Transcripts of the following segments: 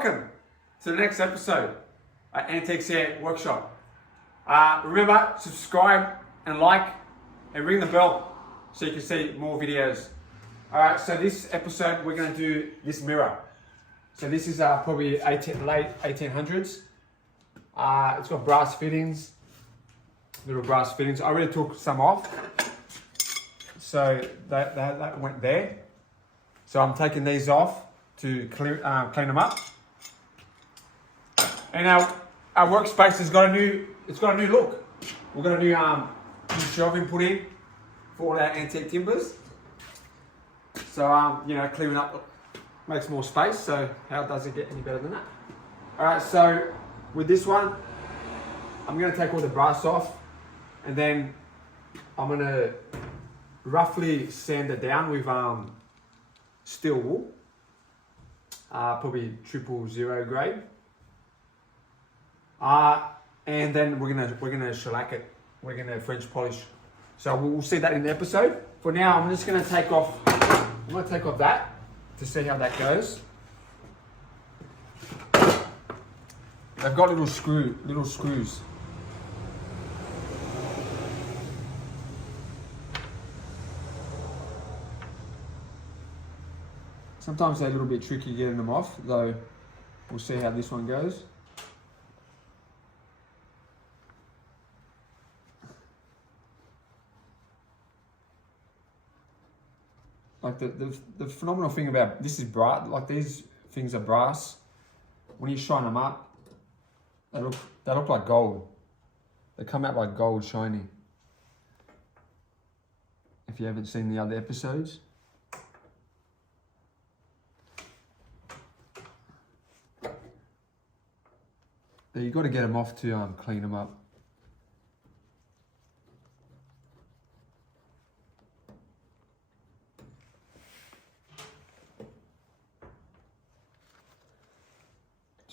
welcome to the next episode at Antiques Air Workshop. Remember, subscribe and like and ring the bell so you can see more videos. Alright, so this episode we're going to do this mirror. So this is probably late 1800s. It's got brass fittings, little brass fittings. I already took some off, so that went there. So I'm taking these off to clean them up. And our workspace has got a new look. We've got a new shelving put in for all our antique timbers. So clearing up makes more space. So how does it get any better than that? All right. So with this one, I'm going to take all the brass off, and then I'm going to roughly sand it down with steel wool, probably 000 grade. And then we're gonna shellac it. We're gonna French polish. So we'll see that in the episode. For now, I'm just gonna take off. I'm gonna take off that to see how that goes. They've got little screws. Sometimes they're a little bit tricky getting them off, though. We'll see how this one goes. Like the phenomenal thing about this is bright. Like these things are brass. When you shine them up, they look like gold. They come out like gold, shiny. If you haven't seen the other episodes. But you got to get them off to clean them up.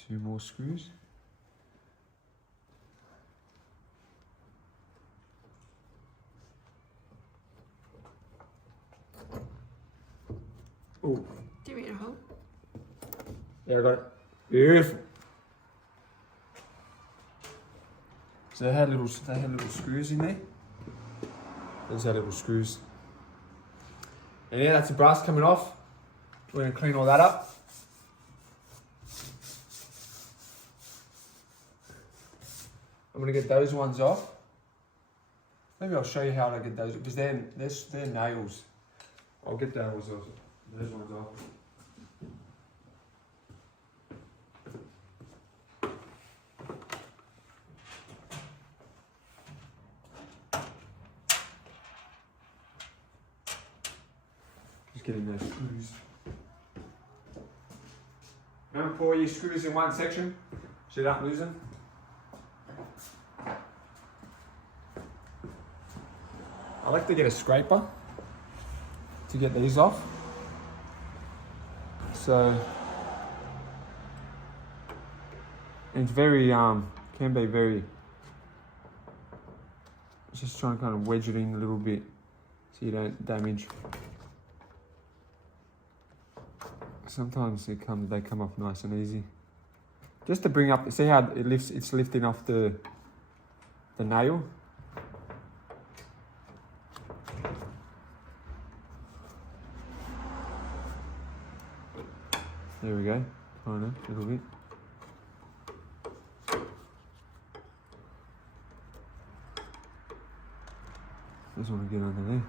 Two more screws. Oh. Do you want me to hold? Yeah, I got it. Beautiful. So they had little screws in there. Those are little screws. And yeah, that's the brass coming off. We're gonna clean all that up. I'm gonna get those ones off. Maybe I'll show you how to get those, because they're nails. I'll get those ones off. Just getting those screws. Remember, pour your screws in one section so you don't lose them. I like to get a scraper to get these off. So it's very can be very. Just trying to kind of wedge it in a little bit so you don't damage. Sometimes they come off nice and easy. Just to bring up, see how it lifts. It's lifting off the nail. There we go, kind of, a little bit. Just want to get under there.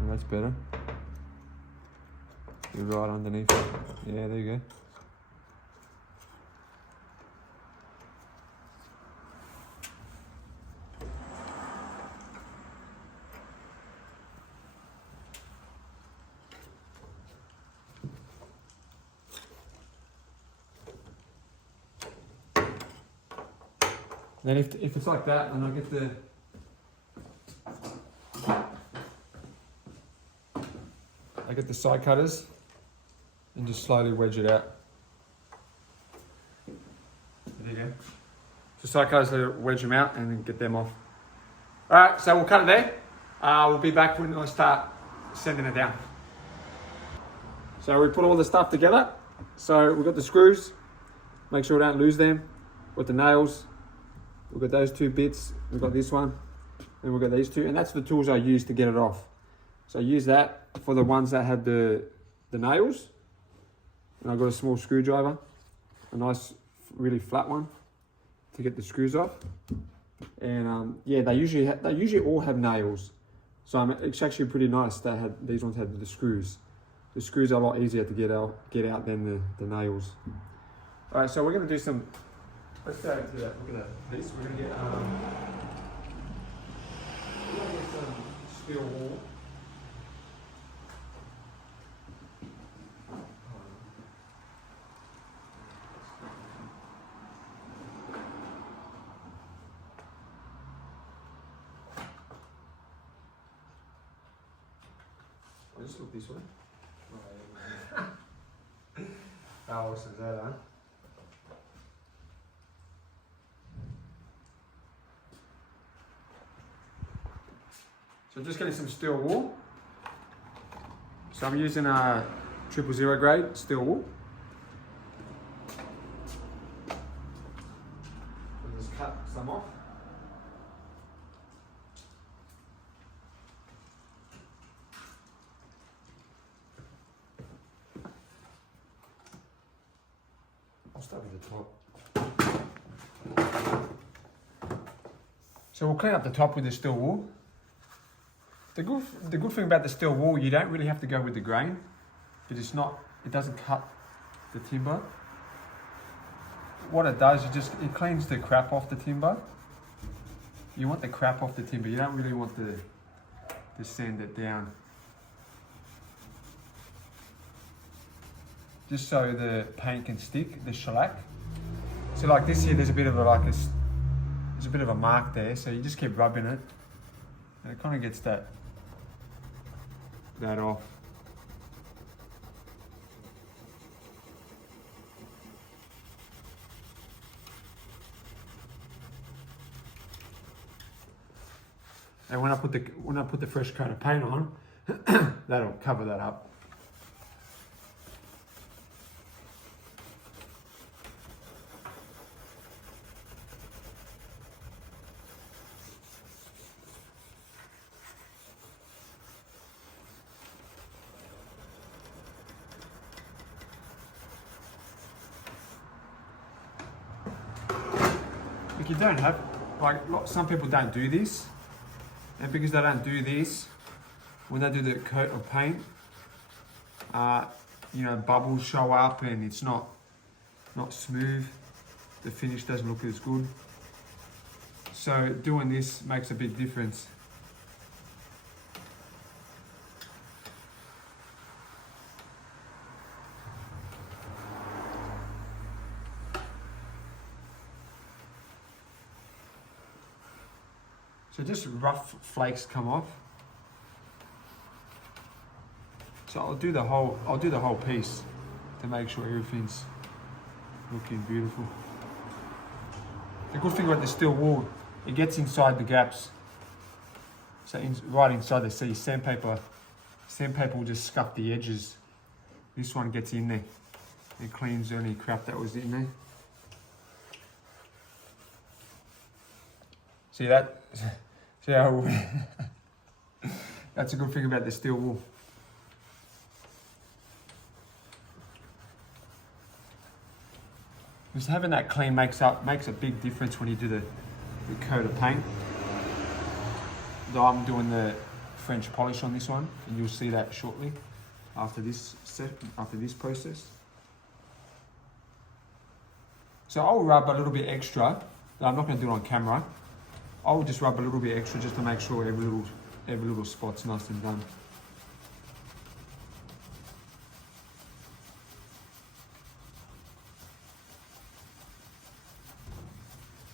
Oh, that's better. You're right underneath it. Yeah, there you go. Then if it's like that, then I get the side cutters and just slowly wedge it out. There you go. So side cutters, wedge them out and then get them off. All right, so we'll cut it there. We'll be back when I start sanding it down. So we put all the stuff together. So we've got the screws, make sure we don't lose them. With the nails, we've got those 2 bits, we've got this one, and we've got these 2, and that's the tools I use to get it off. So I use that for the ones that have the nails, and I've got a small screwdriver, a nice, really flat one, to get the screws off. And yeah, they usually all have nails, so it's actually pretty nice that these ones have the screws. The screws are a lot easier to get out than the nails. All right, so we're gonna do some. Let's go to that. Look at that piece. We're gonna get some steel wool. I'll just look this way. How awesome is that, huh? So just getting some steel wool. So I'm using a 000 grade steel wool. I'll just cut some off. I'll start with the top. So we'll clean up the top with the steel wool. The good thing about the steel wool, you don't really have to go with the grain. It doesn't cut the timber. What it does, it cleans the crap off the timber. You want the crap off the timber. You don't really want to sand it down. Just so the paint can stick, the shellac. So like this here, there's a bit of a mark there. So you just keep rubbing it, and it kind of gets that off. And when I put the fresh coat of paint on, that'll cover that up. You don't have, some people don't do this, and because they don't do this, when they do the coat of paint, bubbles show up and it's not smooth. The finish doesn't look as good. So doing this makes a big difference. So just rough flakes come off. So I'll do the whole piece to make sure everything's looking beautiful. The good thing about the steel wool, it gets inside the gaps. So right inside there, see sandpaper will just scuff the edges. This one gets in there. It cleans any crap that was in there. See that? See how that's a good thing about the steel wool. Just having that clean makes a big difference when you do the coat of paint. Though I'm doing the French polish on this one, and you'll see that shortly after this process. So I'll rub a little bit extra. I'm not going to do it on camera. I'll just rub a little bit extra just to make sure every little spot's nice and done.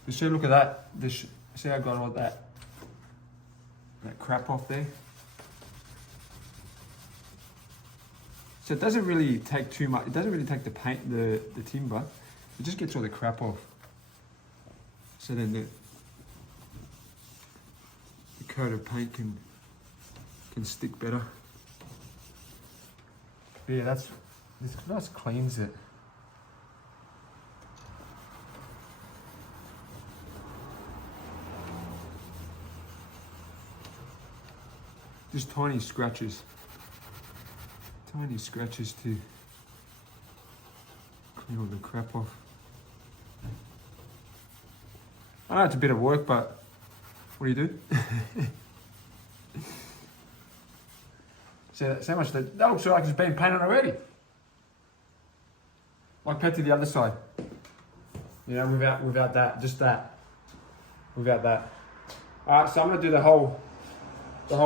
You see, look at that. See how I got all that crap off there? So it doesn't really take too much. It doesn't really take the paint, the timber. It just gets all the crap off. So then the coat of paint can stick better. But yeah, this just cleans it. Just tiny scratches. Tiny scratches to clean all the crap off. I know it's a bit of work, but what do you do? So much that looks like it's been painted already. Like paint to the other side. You know, without that, just that. Without that. Alright, so I'm gonna do the whole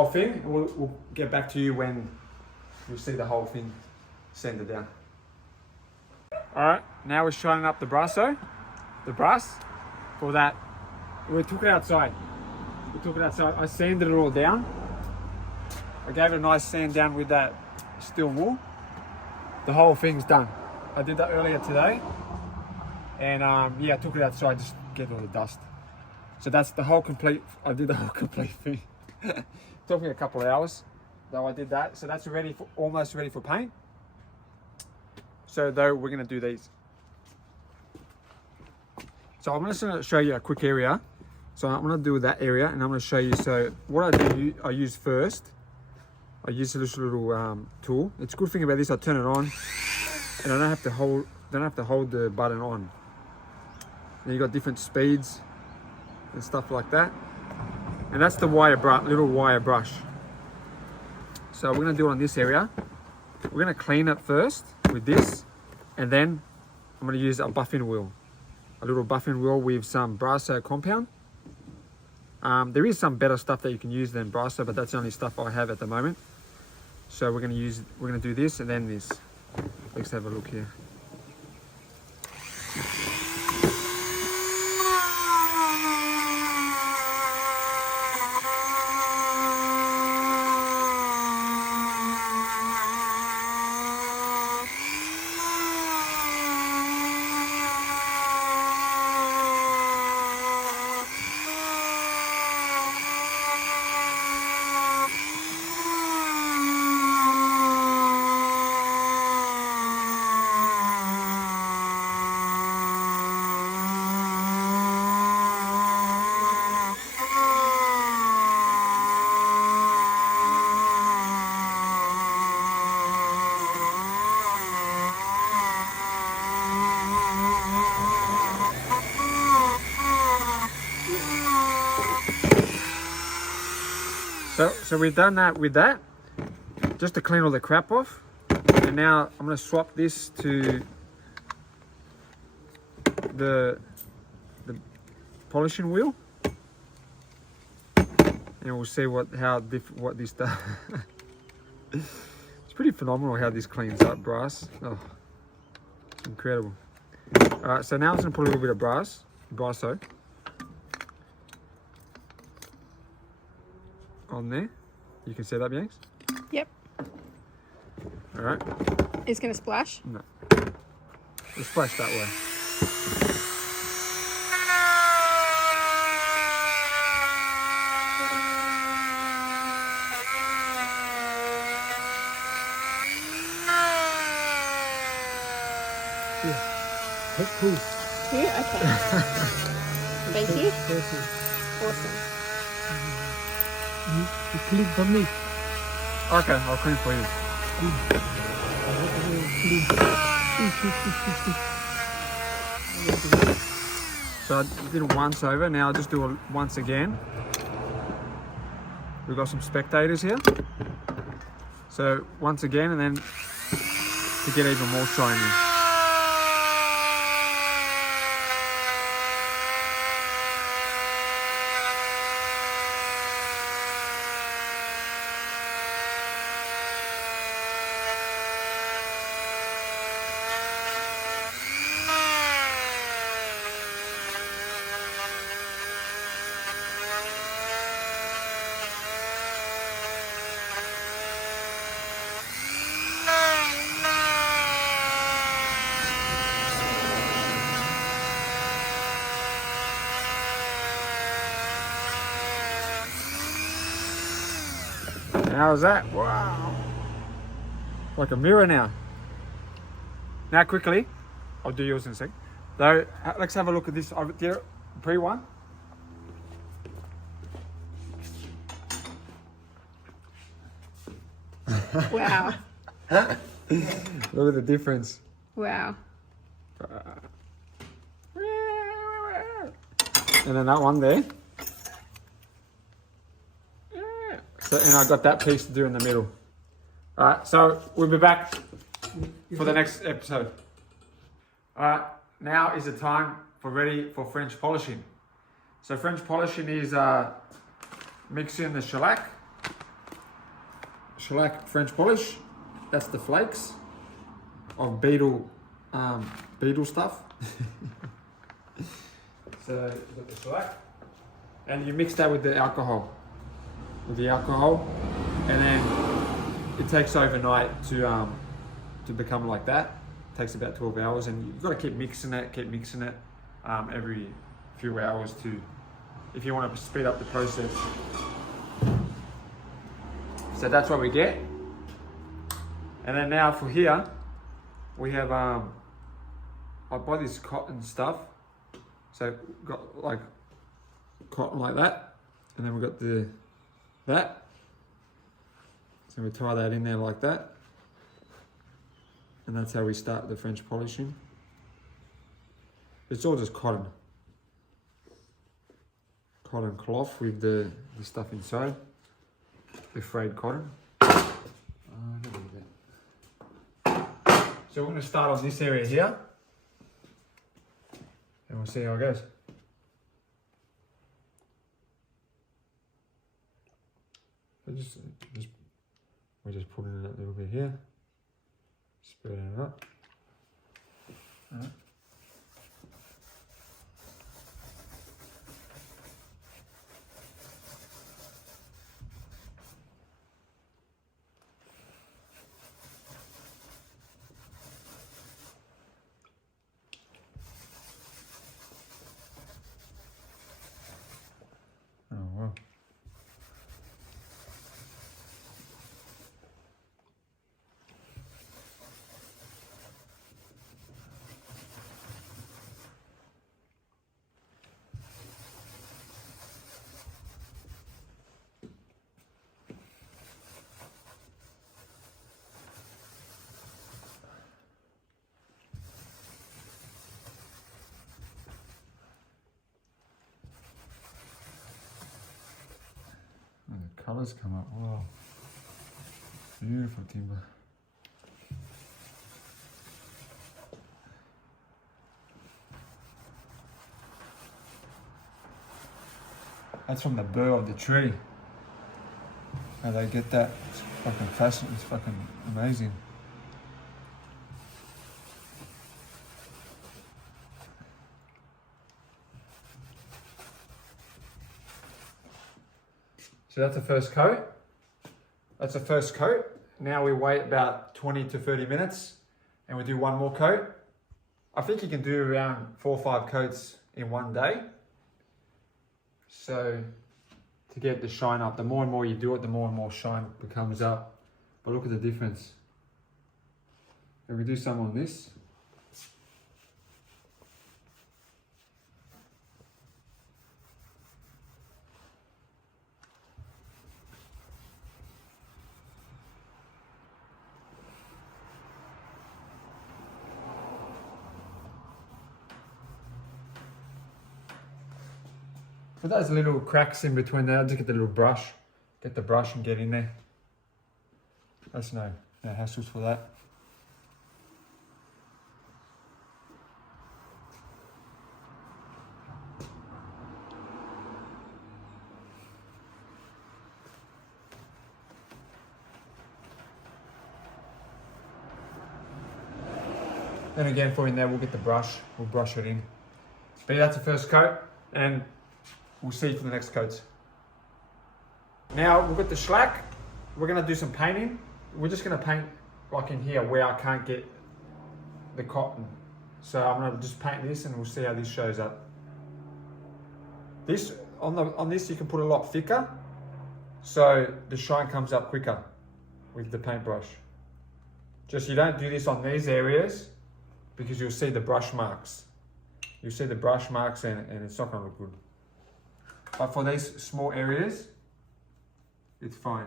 thing, and we'll get back to you when you see the whole thing sanded down. Alright, now we're shining up the brass for that. We took it outside. I sanded it all down. I gave it a nice sand down with that steel wool. The whole thing's done. I did that earlier today. And yeah, I took it outside just to get all the dust. So that's the whole complete, I did the whole complete thing. Took me a couple of hours, though I did that. So that's almost ready for paint. So though we're gonna do these. So I'm just gonna show you a quick area. So I'm gonna do that area and I'm gonna show you. So what I do, I use first, I use this little tool. It's a good thing about this, I turn it on and I don't have to hold the button on. And you got different speeds and stuff like that. And that's the little wire brush. So we're gonna do it on this area. We're gonna clean it first with this, and then I'm gonna use a buffing wheel. A little buffing wheel with some Brasso compound. There is some better stuff that you can use than Brasso, but that's the only stuff I have at the moment. So we're gonna do this and then this. Let's have a look here. So we've done that with that, just to clean all the crap off. And now I'm going to swap this to the polishing wheel, and we'll see what this does. It's pretty phenomenal how this cleans up brass. Oh, it's incredible. All right, so now I'm just going to put a little bit of Brasso on there. You can see that, Bianx? Yep. All right. It's going to splash? No. It'll splash that way. Yeah. That's cool. Yeah, okay. Thank you. Awesome. You clean for me. Okay, I'll clean for you. So I did it once over, now I'll just do it once again. We've got some spectators here. So once again, and then to get even more shiny. How's that? Wow. like a mirror now. Now quickly, I'll do yours in a sec. Though, let's have a look at this over there, pre-one. Wow. Look at the difference. Wow. And then that one there. So, and I got that piece to do in the middle. Alright, so we'll be back for the next episode. Alright, now is the time ready for French polishing. So French polishing is mixing the shellac French polish. That's the flakes of beetle stuff. So you've got the shellac, and you mix that with the alcohol. And then it takes overnight to become like that. It takes about 12 hours, and you've got to keep mixing it every few hours if you want to speed up the process. So that's what we get. And then now for here, we have I buy this cotton stuff. So got like cotton like that, and then we've got that. So we tie that in there like that, and that's how we start the French polishing. It's all just cotton cloth with the stuff inside, the frayed cotton. So we're going to start on this area here, and we'll see how it goes. We're just putting in a little bit here, spreading it up. All right. Oh wow. The colours come up. Wow. Beautiful timber. That's from the burr of the tree. How they get that. It's fucking fascinating. It's fucking amazing. So that's the first coat. Now we wait about 20 to 30 minutes and we do one more coat. I think you can do around 4 or 5 coats in one day. So to get the shine up, the more and more you do it, the more and more shine comes up. But look at the difference. If we do some on this. For those little cracks in between there, I'll just get the little brush, get the brush and get in there. That's no hassles for that. Then again for in there, we'll get the brush, we'll brush it in. But yeah, that's the first coat, and we'll see for the next coats. Now we've got the shellac. We're gonna do some painting. We're just gonna paint like in here where I can't get the cotton. So I'm gonna just paint this and we'll see how this shows up. This, on this you can put a lot thicker, so the shine comes up quicker with the paintbrush. Just you don't do this on these areas because you'll see the brush marks. You'll see the brush marks and it's not gonna look good. But for these small areas, it's fine.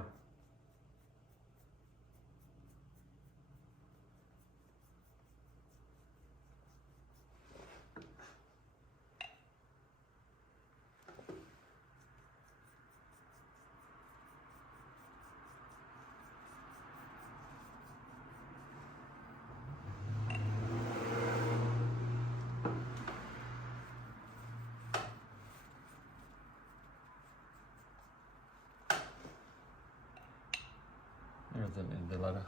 The ladder.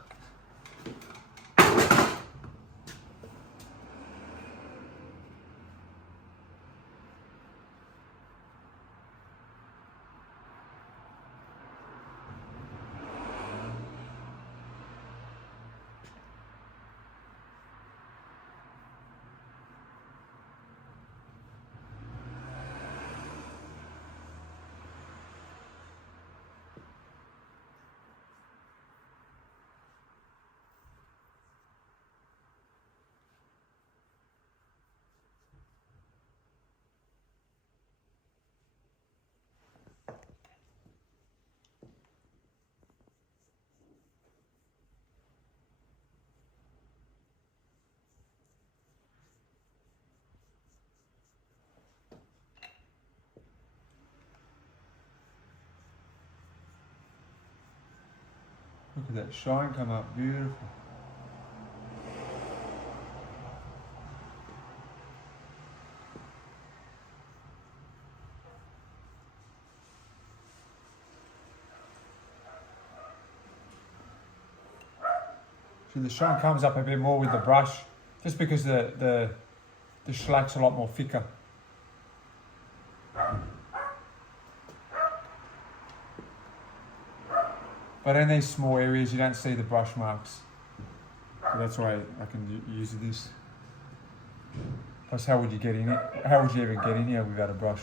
Look at that shine come up, beautiful. See, the shine comes up a bit more with the brush, just because the shellac's a lot more thicker. But in these small areas, you don't see the brush marks. So that's why I can use this. Plus, how would you get in it? How would you ever get in here without a brush?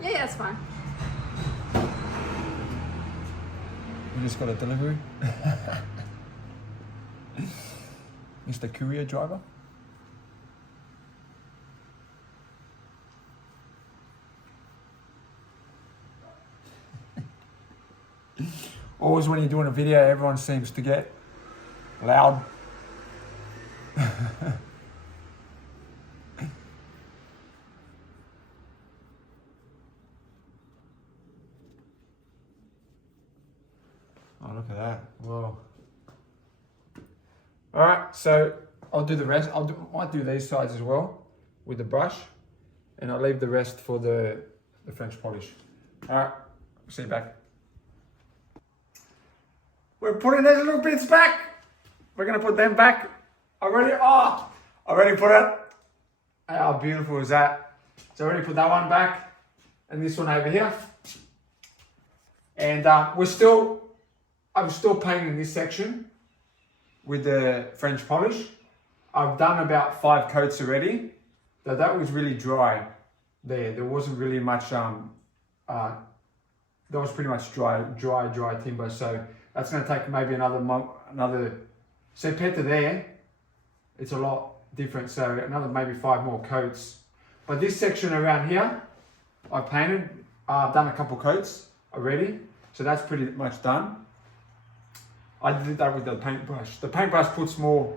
Yeah, that's fine. We just got a delivery. Mr. Courier Driver. Always when you're doing a video, everyone seems to get loud. Oh, look at that. Whoa. All right, so I'll do the rest. Might do these sides as well with the brush, and I'll leave the rest for the French polish. All right, see you back. We're putting these little bits back. We're gonna put them back. I already put it. How beautiful is that? So I already put that one back, and this one over here. And I'm still painting this section with the French polish. I've done about 5 coats already. That was really dry there. There wasn't really much, that was pretty much dry timber. So that's gonna take maybe another month, so compared to there, it's a lot different. So another maybe 5 more coats. But this section around here, I painted, I've done a couple coats already. So that's pretty much done. I did that with the paintbrush. The paintbrush puts more,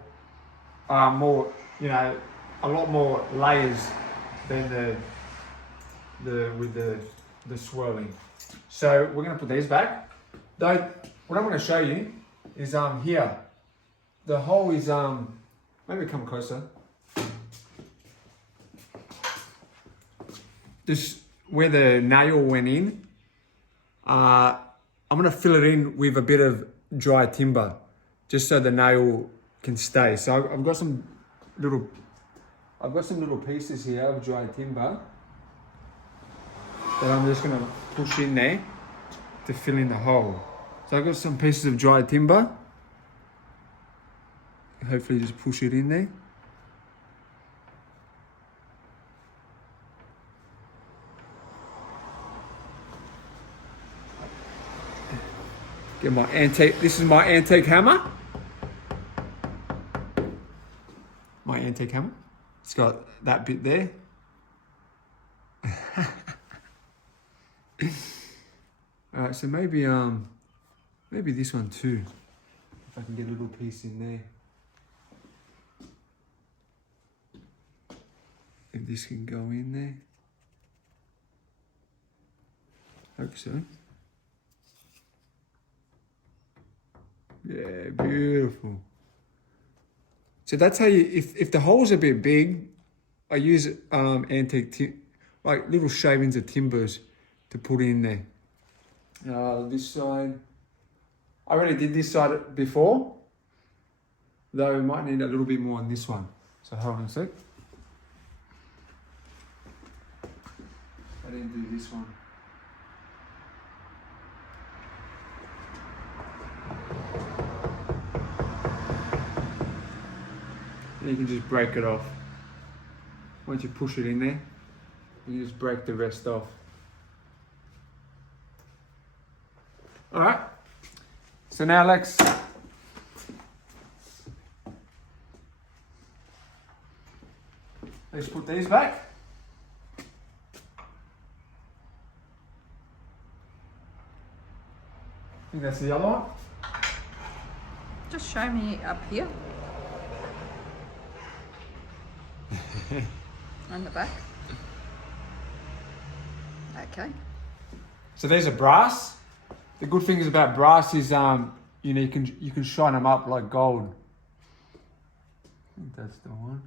you know, a lot more layers than with the swirling. So we're gonna put these back. Though, what I'm gonna show you is here. The hole is maybe come closer. This where the nail went in. I'm gonna fill it in with a bit of dry timber, just so the nail can stay. So I've got some little pieces here of dry timber that I'm just gonna push in there to fill in the hole. So I've got some pieces of dry timber. Hopefully just push it in there. Get my antique, this is my antique hammer. My antique hammer. It's got that bit there. Alright, so maybe this one too. If I can get a little piece in there. If this can go in there. Hope so. Yeah, beautiful. So that's how you, if the hole's a bit big, I use antique, like little shavings of timbers to put in there. This side, I already did this side before, though we might need a little bit more on this one. So hold on a sec. I didn't do this one. And you can just break it off. Once you push it in there, you just break the rest off. All right. So now let's put these back. I think that's the other one. Just show me up here. On the back. Okay. So these are brass. The good thing is about brass is you know, you can shine them up like gold. I think that's the one.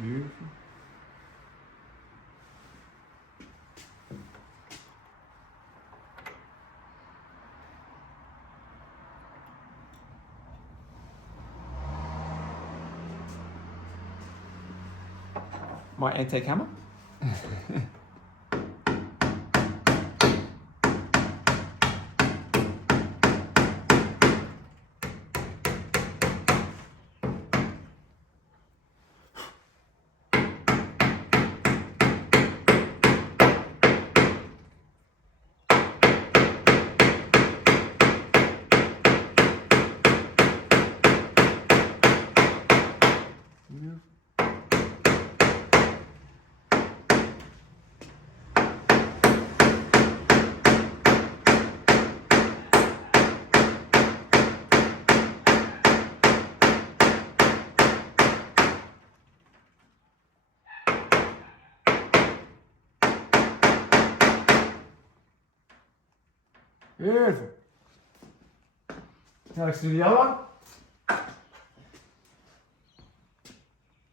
Beautiful. My antique hammer. Beautiful. Now let's do the other one.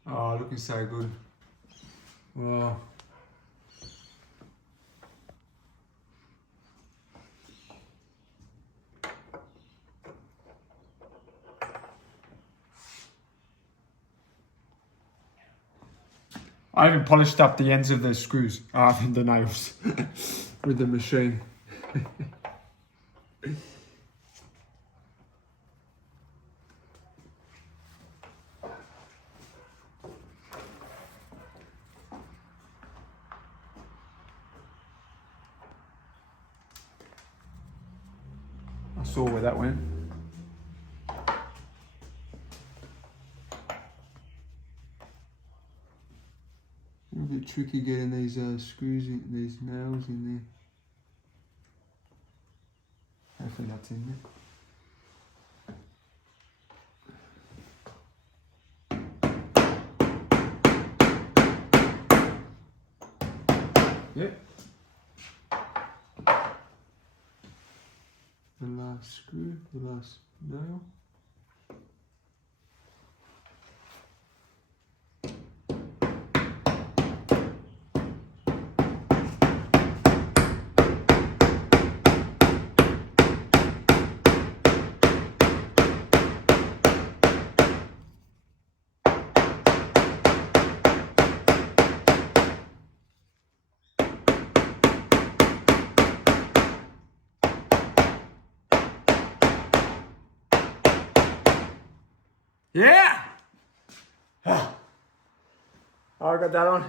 Oh, looking so good. Wow. I even polished up the ends of the screws, the nails, with the machine. I saw where that went. A bit tricky getting these screws in, these nails in there. Hopefully that's in there. Yep. The last screw, the last nail. Yeah! Oh, I got that on.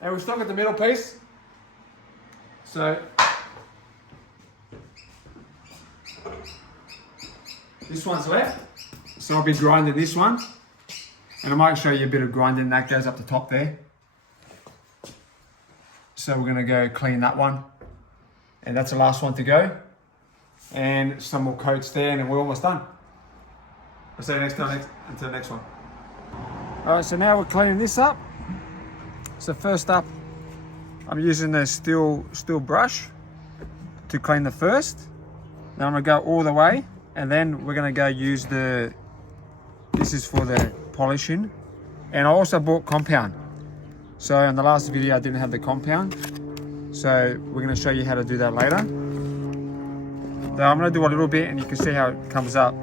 And we're stuck at the middle piece. So, this one's left. So I'll be grinding this one. And I might show you a bit of grinding that goes up the top there. So we're gonna go clean that one. And that's the last one to go. And some more coats there and then we're almost done. I'll see you until the next one. All right, so now we're cleaning this up. So first up, I'm using the steel brush to clean the first. Then I'm gonna go all the way and then we're gonna go use this is for the polishing. And I also bought compound. So in the last video I didn't have the compound. So we're gonna show you how to do that later. So I'm gonna do a little bit and you can see how it comes up.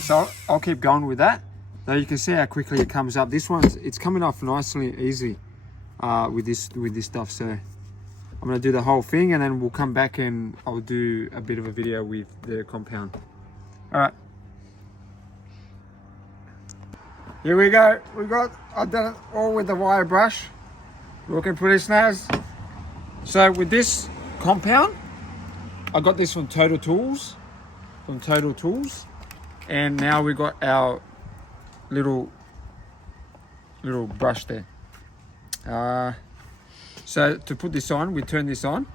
So I'll keep going with that. Now you can see how quickly it comes up. This one's it's coming off nicely and easy with this stuff. So I'm gonna do the whole thing and then we'll come back and I'll do a bit of a video with the compound. All right. Here we go. I've done it all with the wire brush. Looking pretty snaz. So with this compound, I got this from Total Tools. And now we got our little brush there. So to put this on, we turn this on.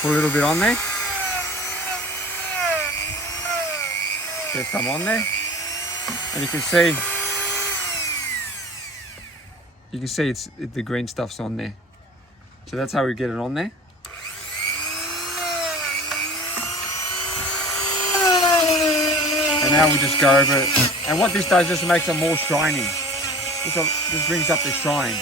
Put a little bit on there. Get some on there. And you can see the green stuff's on there. So that's how we get it on there. And now we just go over it. And what this does just makes it more shiny. This brings up the shine.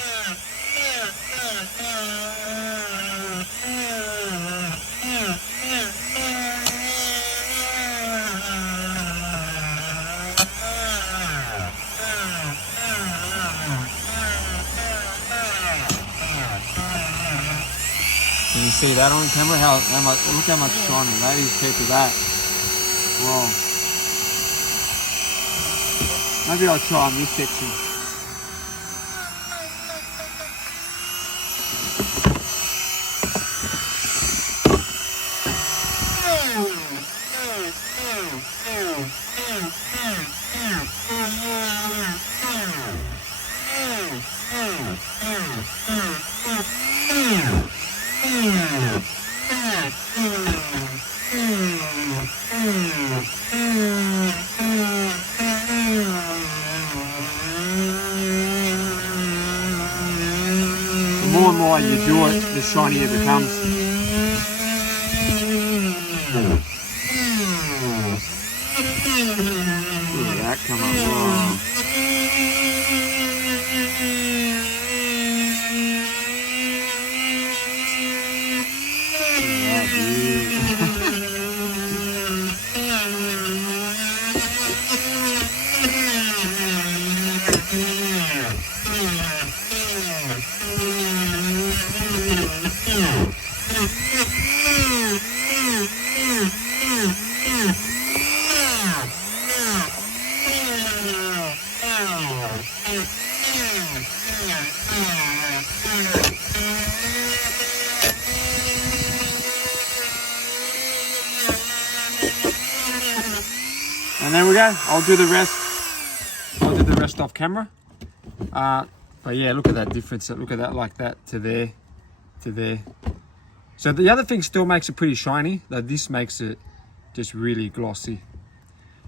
Can you see that on camera? Look how much shining. Ladies, keep to that. Wow. Maybe I'll try on this section. The more and more you do it, the shinier it becomes. Look at that come up. Wow. And there we go. I'll do the rest off camera. But yeah, look at that difference. Look at that, like that to there, to there. So the other thing still makes it pretty shiny. Though this makes it just really glossy.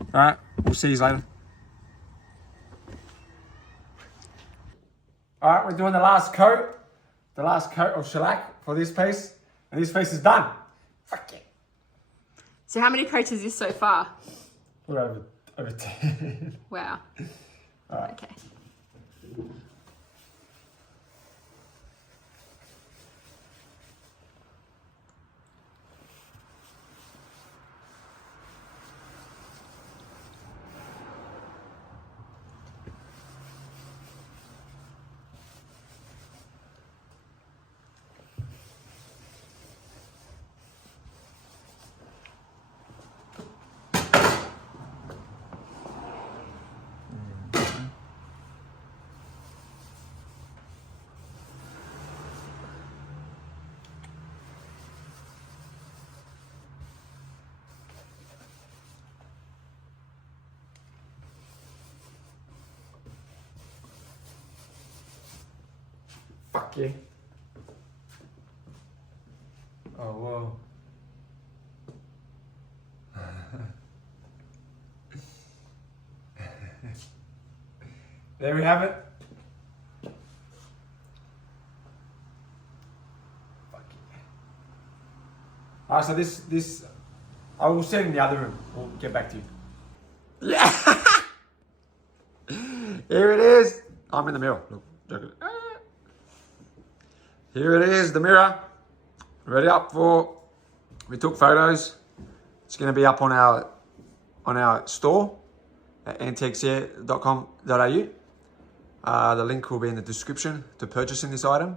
All right, we'll see you later. All right, we're doing the last coat of shellac for this piece, and this piece is done. Fuck yeah. So how many coats is this so far? We're over 10. Wow. All right. Okay. Fuck yeah. Oh, whoa. There we have it. Fuck yeah. Alright, so this I will set in the other room. We'll get back to you. Yeah. Here it is. I'm in the mirror. Look, check it. Here it is, the mirror. Ready up for. We took photos. It's going to be up on our store at antiqueshare.com.au. The link will be in the description to purchasing this item.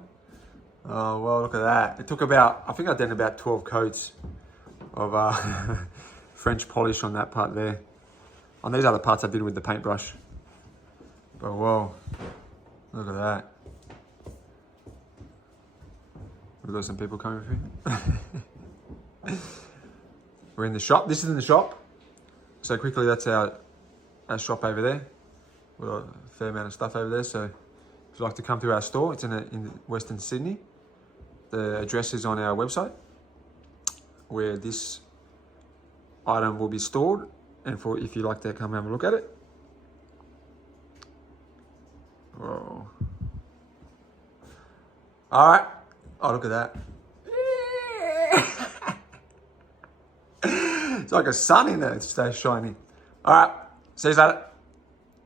Oh well, look at that. It took about, I think I did about 12 coats of French polish on that part there. On these other parts I did with the paintbrush. But whoa, look at that. We've got some people coming through. We're in the shop. This is in the shop. So quickly, that's our shop over there. We've got a fair amount of stuff over there. So if you'd like to come to our store, it's in Western Sydney. The address is on our website, where this item will be stored. And for if you'd like to come have a look at it. Whoa. All right. Oh, look at that. It's like a sun in there. It stays shiny. All right. See you later.